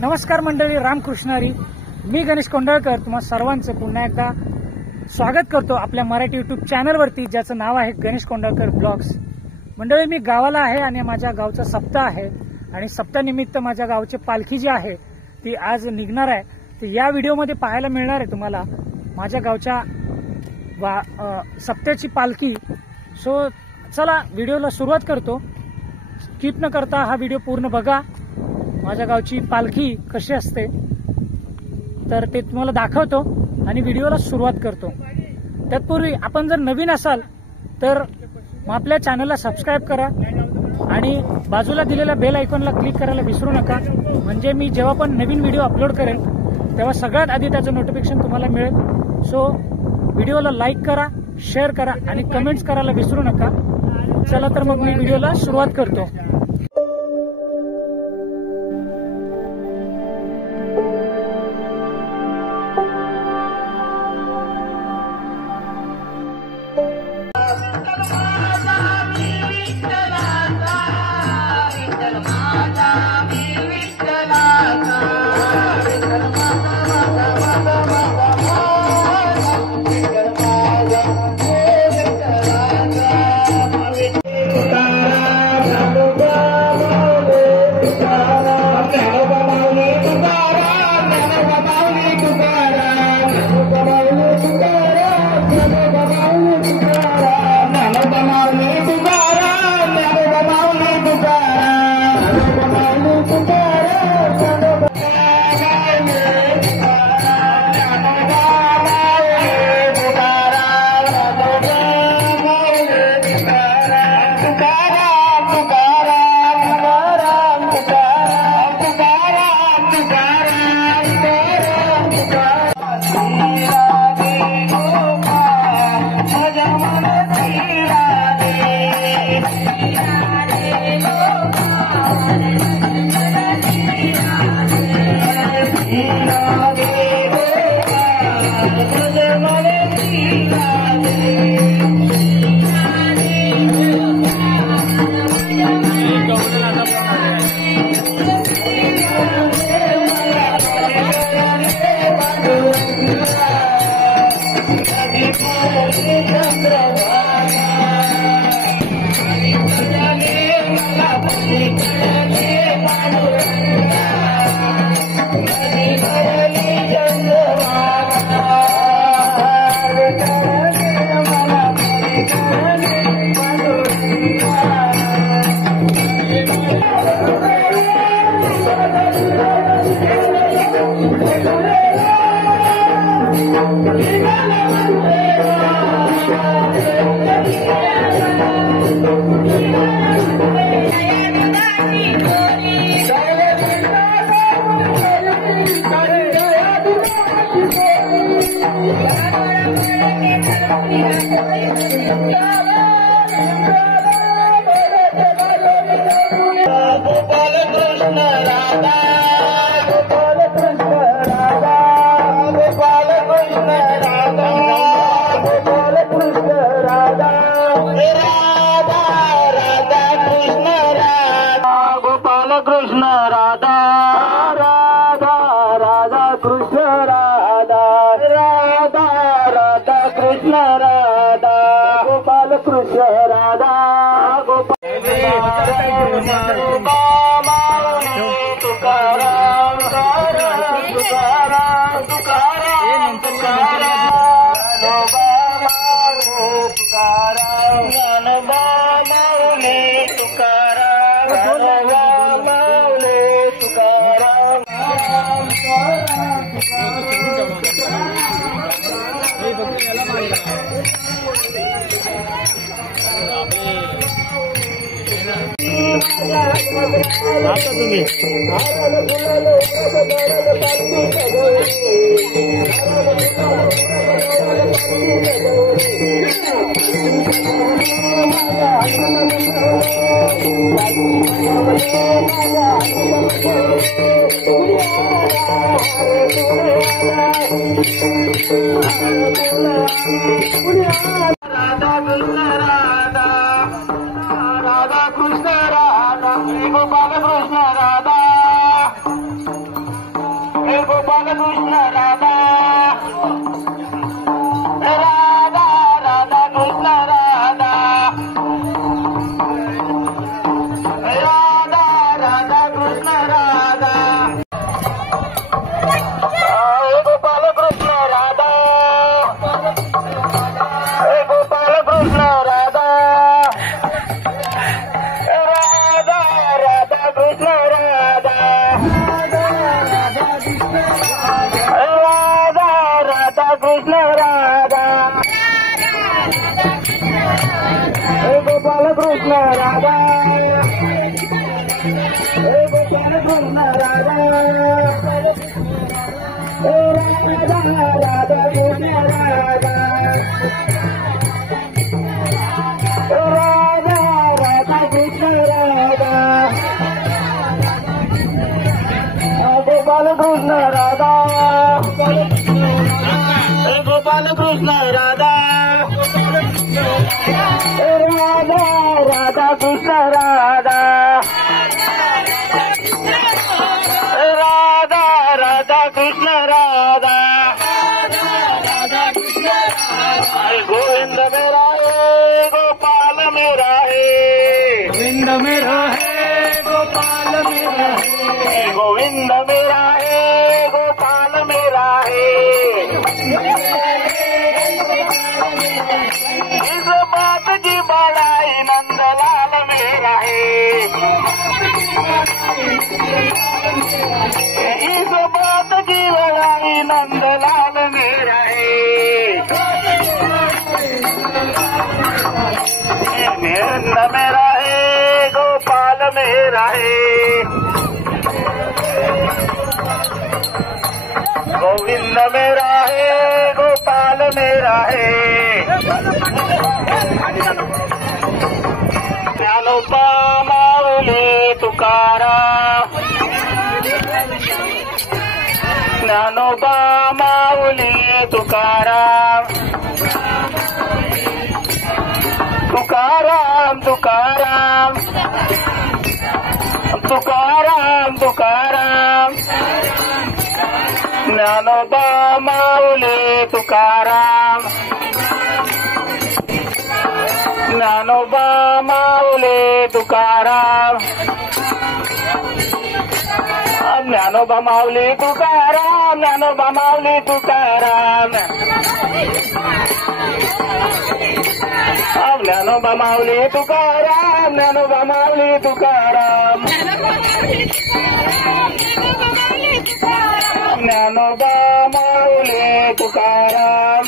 नमस्कार मंडळी, रामकृष्ण हरी. मी गणेश कोंडळकर तुम्हा सर्वांचं पुन्हा एकदा स्वागत करतो आपल्या मराठी यूट्यूब चॅनलवरती, ज्याचं नाव आहे गणेश कोंडळकर ब्लॉग्स. मंडळी, मी गावाला आहे आणि माझ्या गावचा सप्ताह आहे आणि सप्ताहानिमित्त माझ्या गावची पालखी जी आहे ती आज निघणार आहे. तर या व्हिडिओमध्ये पाहायला मिळणार आहे तुम्हाला माझ्या गावच्या सप्त्याची पालखी. सो चला व्हिडिओला सुरुवात करतो. स्किप न करता हा व्हिडिओ पूर्ण बघा. माझ्या गावची पालखी कशी असते तर ते तुम्हाला दाखवतो आणि व्हिडिओला सुरुवात करतो. तत्पूर्वी आपण जर नवीन असाल तर आपल्या चॅनलला सबस्क्राईब करा आणि बाजूला दिलेल्या बेल आयकॉनला क्लिक करायला विसरू नका, म्हणजे मी जेव्हा पण नवीन व्हिडिओ अपलोड करेल तेव्हा सगळ्यात आधी त्याचं नोटिफिकेशन तुम्हाला मिळेल. सो व्हिडिओला लाईक करा, शेअर करा आणि कमेंट्स करायला विसरू नका. चला तर मग मी व्हिडिओला सुरुवात करतो. राधा कृष्ण राधा राधा कृष्ण राधा हे गोपाल कृष्ण राधा हे गोपाल कृष्ण राधा राधा राधा कृष्ण राधा राधा राधा कृष्ण राधा हे गोपाल कृष्ण राधा हे गोपाल कृष्ण राधा राधा राधा कृष्ण राधा राधा राधा कृष्ण राधा हे गोपाल कृष्ण राधा हे गोपाल कृष्ण राधा राधा राधा कृष्ण राधा राधा राधा कृष्ण राधा गोपाल कृष्ण राधा गोपाल कृष्ण राधा राधा राधा कृष्ण राधा राधा राधा कृष्ण राधा गोविंद मेरा है गोपाल मेरा है गोविंद मेरा है गोपाल मेरा है गोविंद मेरा है गोपाल मेरा है इस बात की बड़ाई नंदलाल मेरा है इस बात की बड़ाई नंदलाल मेरा है नंद मेरा है गोपाल मेरा है गोविंद मेरा है गोपाल मेरा है ज्ञानोबा माऊली तुकाराम ज्ञानोबा माऊली तुकाराम तुकाराम तुकाराम तुकाराम तुकाराम ज्ञानोबा माऊली तुकाराम ज्ञानोबा माऊली तुकाराम ज्ञानोबा माऊली तुकाराम ज्ञानोबा माऊली तुकाराम ज्ञानोबा माऊली तुकाराम ज्ञानोबा माऊली तुकाराम ज्ञानोबा माऊली तुकाराम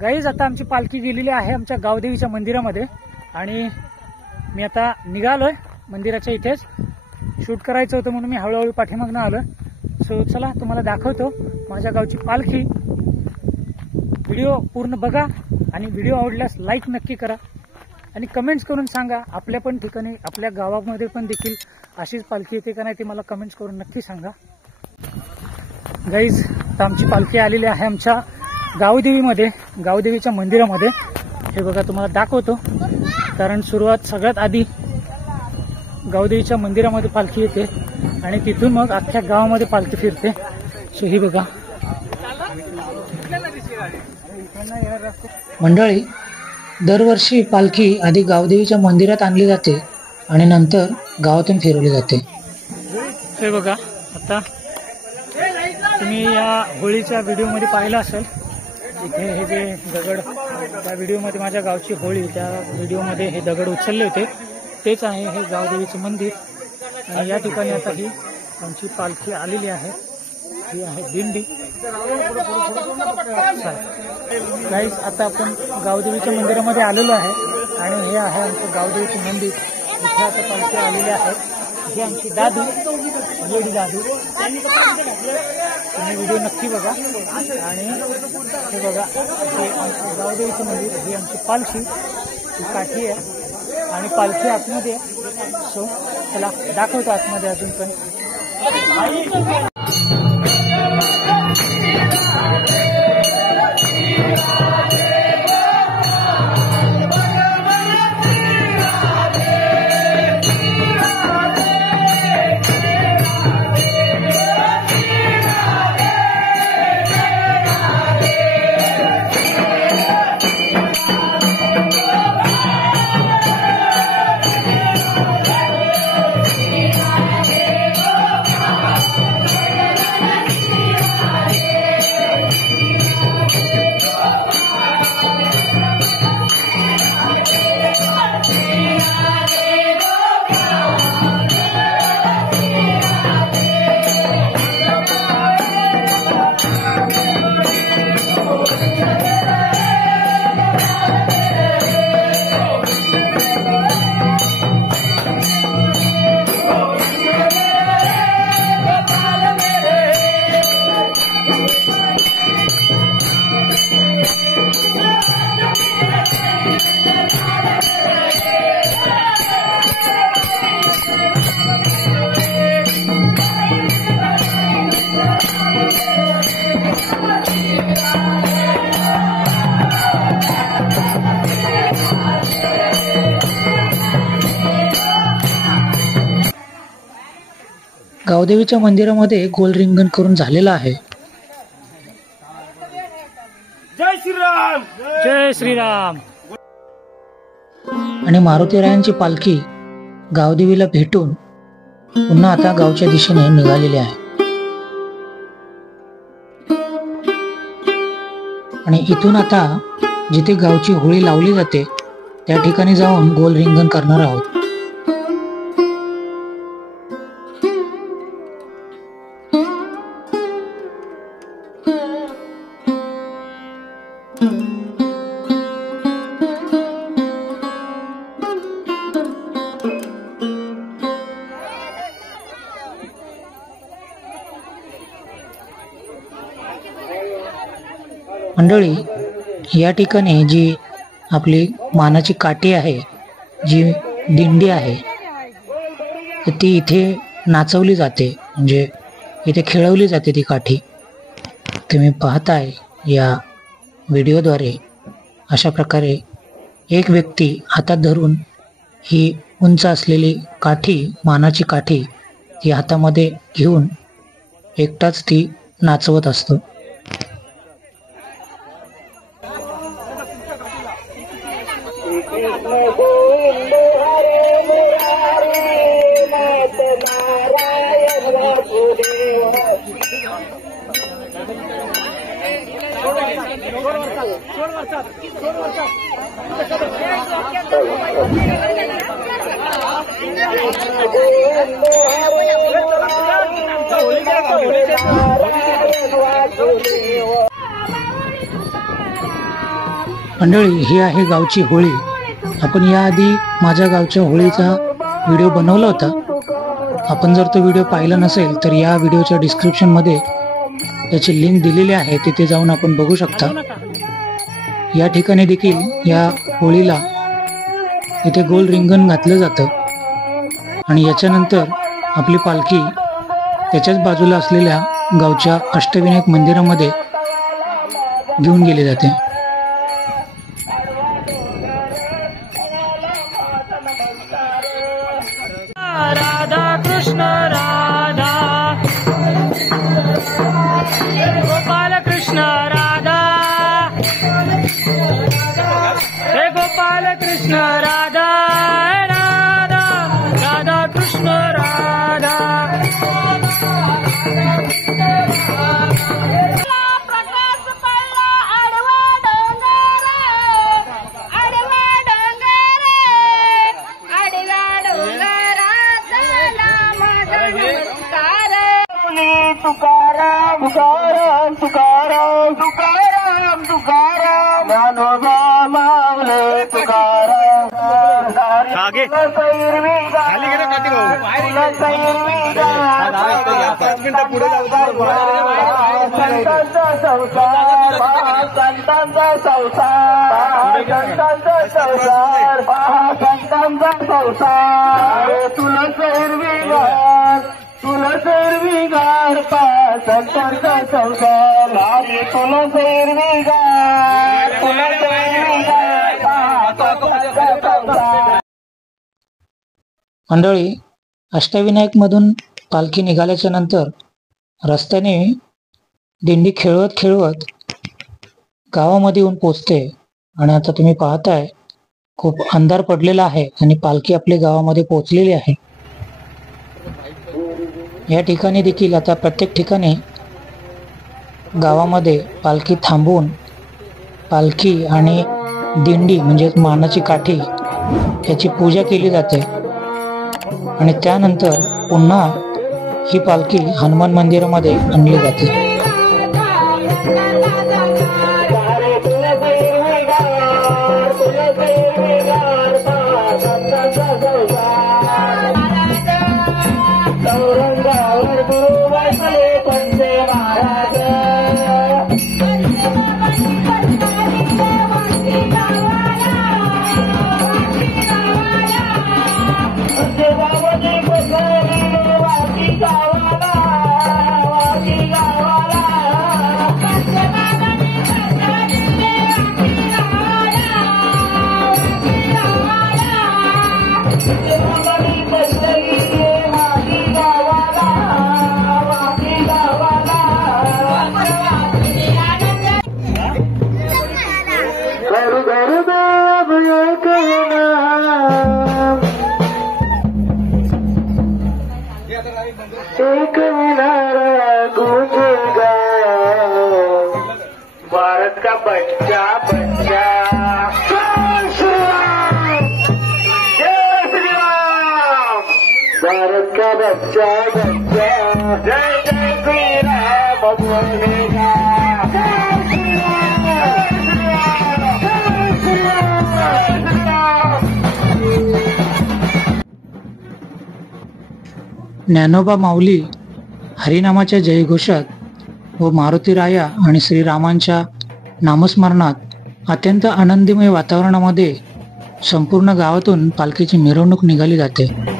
गाईज आता आमची पालखी गेलेली आहे आमच्या गावदेवीच्या मंदिरामध्ये आणि मी आता निघालोय मंदिराच्या इथेच. शूट करायचं होतं म्हणून मी हळूहळू पाठीमागनं आलोय. सो चला तुम्हाला दाखवतो माझ्या गावची पालखी. व्हिडिओ पूर्ण बघा आणि व्हिडिओ आवडल्यास लाईक नक्की करा आणि कमेंट्स करून सांगा आपल्या पण ठिकाणी आपल्या गावामध्ये पण देखील अशीच पालखी येते का नाही ते मला कमेंट्स करून नक्की सांगा. गाईज आता आमची पालखी आलेली आहे आमच्या गावदेवीमध्ये, गावदेवीच्या मंदिरामध्ये. हे बघा तुम्हाला दाखवतो कारण सुरुवात सगळ्यात आधी गावदेवीच्या मंदिरामध्ये पालखी येते आणि तिथून मग अख्ख्या गावामध्ये पालखी फिरते. सो ही बघा मंडळी, दरवर्षी पालखी आधी गावदेवीच्या मंदिरात आणली जाते आणि नंतर गावातून फिरवली जाते. हे बघा आता तुम्ही या होळीच्या व्हिडिओमध्ये पाहिलं असेल, इथे हे जे दगड त्या व्हिडिओमध्ये माझ्या गावची होळी त्या व्हिडिओमध्ये हे दगड उचलले होते तेच आहे हे गावदेवीचे मंदिर. आणि या ठिकाणी आता ही आमची पालखी आलेली आहे ही आहे दिंडी. गाईस, आता आपण गावदेवीच्या मंदिरामध्ये आलेलो आहे आणि हे आहे आमचं गावदेवीचे मंदिर. इथे आता पालखी आलेली आहे. ही आमची दादू, लेडी दादू. तुम्ही व्हिडिओ नक्की बघा. आणि हे बघा, हे आमचं गावदेवीचं मंदिर, ही आमची पालखी, ही काठी आहे आणि पालखी आतमध्ये आहे. सो चला दाखवतो आतमध्ये अजून पण. गावदेवीच्या मंदिरामध्ये गोल रिंगण करून झालेलं आहे. जय श्रीराम, जय श्रीराम. आणि मारुतीरायांची पालखी गावदेवीला भेटून पुन्हा आता गावच्या दिशेने निघालेली आहे. आणि इथून आता जिथे गावची होळी लावली जाते त्या ठिकाणी जाऊन गोल रिंगण करणार आहोत. मंडळी, या ठिकाणी जी आपली मानाची काठी आहे, जी दिंडी आहे, ती इथे नाचवली जाते, म्हणजे इथे खेळवली जाते ती काठी. तुम्ही पाहताय या व्हिडिओद्वारे अशा प्रकारे एक व्यक्ती हातात धरून ही उंच असलेली काठी, मानाची काठी, ती हातामध्ये घेऊन एकटाच ती नाचवत असतो. मंडळी, ही आहे गावची होळी. आपण याआधी माझ्या गावच्या होळीचा व्हिडिओ बनवला होता. आपण जर तो व्हिडिओ पाहिला नसेल तर या व्हिडिओच्या डिस्क्रिप्शनमध्ये त्याची लिंक दिलेली आहे, तिथे जाऊन आपण बघू शकता. या ठिकाणी देखील या होळीला इथे गोल रिंगण घातलं जातं आणि याच्यानंतर आपली पालखी त्याच्याच बाजूला असलेल्या गावच्या अष्टविनायक मंदिरामध्ये घेऊन गेली जाते. राधा कृष्ण राधा, गोपाल कृष्ण राधा, हे गोपाल कृष्ण राधा, राधा राधा कृष्ण राधा. तुकाराम मंडळी, अष्टविनायक मधून पालखी निघाल्याच्या नंतर रस्त्याने दिंडी खेळवत खेळवत गावामध्ये येऊन पोचते आणि आता तुम्ही पाहताय खूप अंधार पडलेला आहे आणि पालखी आपल्या गावामध्ये पोहोचलेली आहे। या ठिकाणी देखील आता प्रत्येक ठिकाणी गावामध्ये पालखी थांबवून पालखी आणि दिंडी म्हणजे मानाची काठी याची पूजा केली जाते आणि त्यानंतर पुन्हा ही पालखी हनुमान मंदिरामध्ये आणली जाते। एक मिनारा गूंजेगा भारत का बच्चा बच्चा। जय श्री राम, जय श्री राम। भारत का बच्चा बच्चा जय जय श्री राम बोलेगा। जय श्री राम, जय श्री राम, जय श्री राम, जय श्री राम। ज्ञानोबा माऊली हरिनामाच्या जयघोषात व मारुती राया आणि श्रीरामांच्या नामस्मरणात अत्यंत आनंदमय वातावरणामध्ये संपूर्ण गावातून पालखीची मिरवणूक निघाली जाते।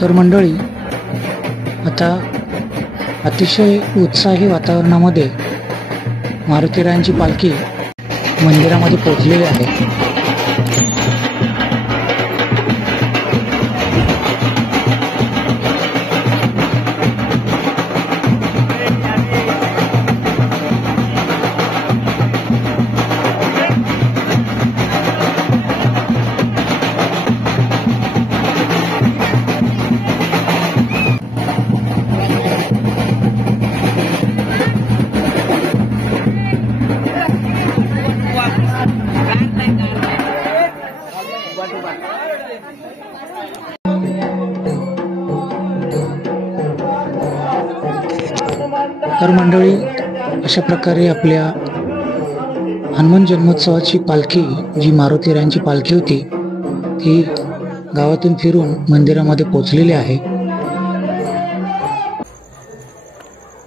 तर मंडळी, आता अतिशय उत्साही वातावरणामध्ये मारुतीरायांची पालखी मंदिरामध्ये पोहोचलेली आहे। तर मंडळी, अशा प्रकारे आपल्या हनुमान जन्मोत्सवाची पालखी, जी मारुतीरायांची पालखी होती, ती गावातून फिरून मंदिरामध्ये पोहोचलेली आहे.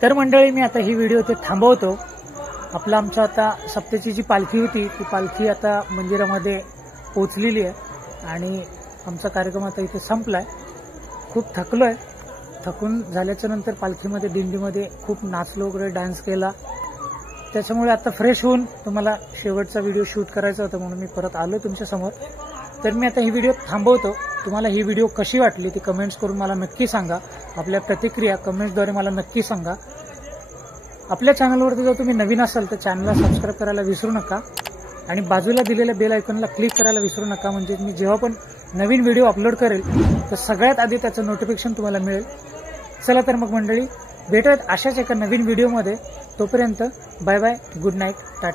तर मंडळी, मी आता ही व्हिडिओ ते थांबवतो. आमच्या आता सप्त्याची जी पालखी होती, ती पालखी आता मंदिरामध्ये पोहोचलेली आहे आणि आमचा कार्यक्रम आता इथे संपलाय. खूप थकलोय. थकून झाल्याच्या नंतर पालखीमध्ये, दिंडीमध्ये खूप नाचलो वगैरे, डान्स केला. त्याच्यामुळे आता फ्रेश होऊन तुम्हाला शेवटचा व्हिडिओ शूट करायचा होता, म्हणून मी परत आलो तुमच्या समोर. तर मी आता ही व्हिडिओ थांबवतो. तुम्हाला ही व्हिडिओ कशी वाटली ती कमेंट्स करून मला नक्की सांगा. आपल्या प्रतिक्रिया कमेंट्सद्वारे मला नक्की सांगा. आपल्या चॅनलवरती जर तुम्ही नवीन असाल तर चॅनलला सबस्क्राईब करायला विसरू नका आणि बाजूला दिलेल्या बेल आयकॉनला क्लिक करायला विसरू नका. म्हणजे मी जेव्हा पण नवीन व्हिडिओ अपलोड करेल तर सगळ्यात आधी त्याचं नोटिफिकेशन तुम्हाला मिळेल. चला तर मग मंडळी, भेटूयात अशाच एका नवीन व्हिडिओमध्ये. तोपर्यंत bye bye, good night, Tata.